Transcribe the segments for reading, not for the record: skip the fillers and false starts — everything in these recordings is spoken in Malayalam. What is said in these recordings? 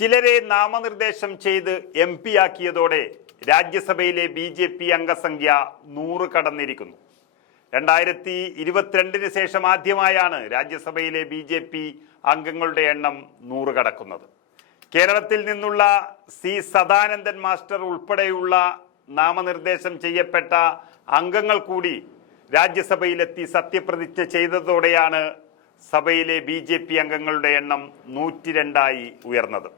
ചിലരെ നാമനിർദ്ദേശം ചെയ്ത് MP ആക്കിയതോടെ രാജ്യസഭയിലെ BJP അംഗസംഖ്യ 100 കടന്നിരിക്കുന്നു. 2022 ശേഷം ആദ്യമായാണ് രാജ്യസഭയിലെ BJP അംഗങ്ങളുടെ എണ്ണം 100 കടക്കുന്നത്. കേരളത്തിൽ നിന്നുള്ള C സദാനന്ദൻ മാസ്റ്റർ ഉൾപ്പെടെയുള്ള നാമനിർദ്ദേശം ചെയ്യപ്പെട്ട അംഗങ്ങൾ കൂടി രാജ്യസഭയിലെത്തി സത്യപ്രതിജ്ഞ ചെയ്തതോടെയാണ് സഭയിലെ BJP അംഗങ്ങളുടെ എണ്ണം 102 ഉയർന്നത്.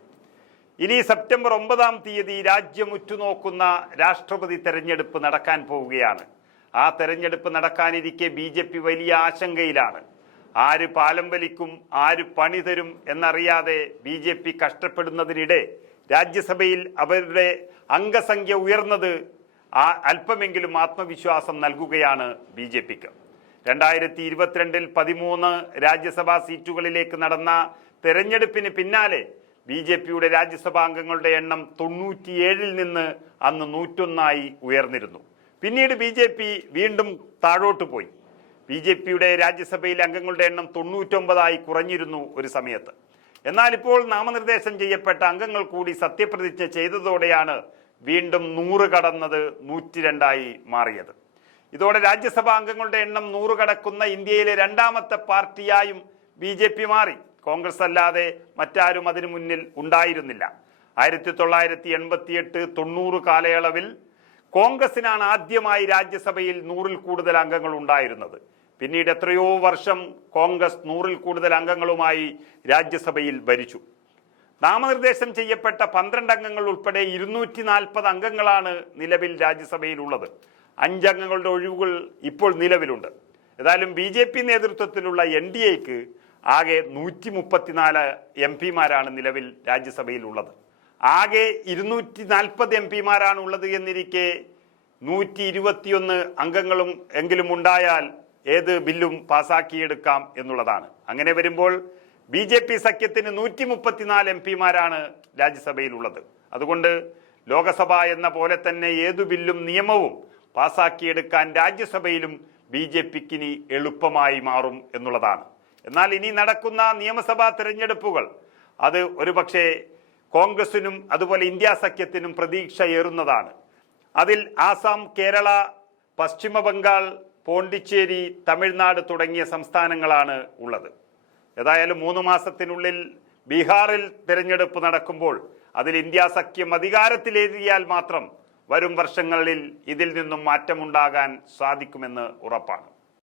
ഇനി സെപ്റ്റംബർ 9 രാജ്യം ഉറ്റുനോക്കുന്ന രാഷ്ട്രപതി തെരഞ്ഞെടുപ്പ് നടക്കാൻ പോവുകയാണ്. ആ തെരഞ്ഞെടുപ്പ് നടക്കാനിരിക്കെ BJP വലിയ ആശങ്കയിലാണ്. ആര് പാലം വലിക്കും, ആര് പണി തരും എന്നറിയാതെ BJP കഷ്ടപ്പെടുന്നതിനിടെ രാജ്യസഭയിൽ അവരുടെ അംഗസംഖ്യ ഉയർന്നത് അല്പമെങ്കിലും ആത്മവിശ്വാസം നൽകുകയാണ് BJPക്ക്. 2022 13 രാജ്യസഭാ സീറ്റുകളിലേക്ക് നടന്ന തെരഞ്ഞെടുപ്പിന് പിന്നാലെ BJPയുടെ രാജ്യസഭാ അംഗങ്ങളുടെ എണ്ണം 97 നിന്ന് അന്ന് 101 ഉയർന്നിരുന്നു. പിന്നീട് BJP വീണ്ടും താഴോട്ട് പോയി. BJPയുടെ രാജ്യസഭയിലെ അംഗങ്ങളുടെ എണ്ണം 99 കുറഞ്ഞിരുന്നു ഒരു സമയത്ത്. എന്നാൽ ഇപ്പോൾ നാമനിർദ്ദേശം ചെയ്യപ്പെട്ട അംഗങ്ങൾ കൂടി സത്യപ്രതിജ്ഞ ചെയ്തതോടെയാണ് വീണ്ടും 100 കടന്നത് 102 മാറിയത്. ഇതോടെ രാജ്യസഭാ അംഗങ്ങളുടെ എണ്ണം 100 കടക്കുന്ന ഇന്ത്യയിലെ രണ്ടാമത്തെ പാർട്ടിയായും BJP മാറി. കോൺഗ്രസ് അല്ലാതെ മറ്റാരും അതിനു മുന്നിൽ ഉണ്ടായിരുന്നില്ല. 1988 90 കാലയളവിൽ കോൺഗ്രസിനാണ് ആദ്യമായി രാജ്യസഭയിൽ 100-ൽ കൂടുതൽ അംഗങ്ങൾ ഉണ്ടായിരുന്നത്. പിന്നീട് എത്രയോ വർഷം കോൺഗ്രസ് 100-ൽ കൂടുതൽ അംഗങ്ങളുമായി രാജ്യസഭയിൽ ഭരിച്ചു. നാമനിർദ്ദേശം ചെയ്യപ്പെട്ട 12 അംഗങ്ങൾ ഉൾപ്പെടെ 240 അംഗങ്ങളാണ് നിലവിൽ രാജ്യസഭയിലുള്ളത്. 5 അംഗങ്ങളുടെ ഒഴിവുകൾ ഇപ്പോൾ നിലവിലുണ്ട്. ഏതായാലും BJP നേതൃത്വത്തിലുള്ള NDAക്ക് ആകെ 134 MP-മാരാണ് നിലവിൽ രാജ്യസഭയിൽ ഉള്ളത്. ആകെ 240 MP-മാരാണ് ഉള്ളത് എന്നിരിക്കെ 121 അംഗങ്ങളും എങ്കിലും ഉണ്ടായാൽ ഏത് ബില്ലും പാസാക്കിയെടുക്കാം എന്നുള്ളതാണ്. അങ്ങനെ വരുമ്പോൾ BJP സഖ്യത്തിന് 134 MP-മാരാണ് രാജ്യസഭയിലുള്ളത്. അതുകൊണ്ട് ലോകസഭ എന്ന പോലെ തന്നെ ഏതു ബില്ലും നിയമവും പാസാക്കിയെടുക്കാൻ രാജ്യസഭയിലും BJPക്കിനി എളുപ്പമായി മാറും എന്നുള്ളതാണ്. എന്നാൽ ഇനി നടക്കുന്ന നിയമസഭാ തെരഞ്ഞെടുപ്പുകൾ അത് ഒരുപക്ഷെ കോൺഗ്രസിനും അതുപോലെ ഇന്ത്യ സഖ്യത്തിനും പ്രതീക്ഷയേറുന്നതാണ്. അതിൽ ആസാം, കേരള, പശ്ചിമ ബംഗാൾ, പോണ്ടിച്ചേരി, തമിഴ്നാട് തുടങ്ങിയ സംസ്ഥാനങ്ങളാണ് ഉള്ളത്. ഏതായാലും 3 മാസത്തിനുള്ളിൽ ബീഹാറിൽ തെരഞ്ഞെടുപ്പ് നടക്കുമ്പോൾ അതിൽ ഇന്ത്യ സഖ്യം അധികാരത്തിലേറിയാൽ മാത്രം വരും വർഷങ്ങളിൽ ഇതിൽ നിന്നും മാറ്റമുണ്ടാകാൻ സാധിക്കുമെന്ന് ഉറപ്പാണ്.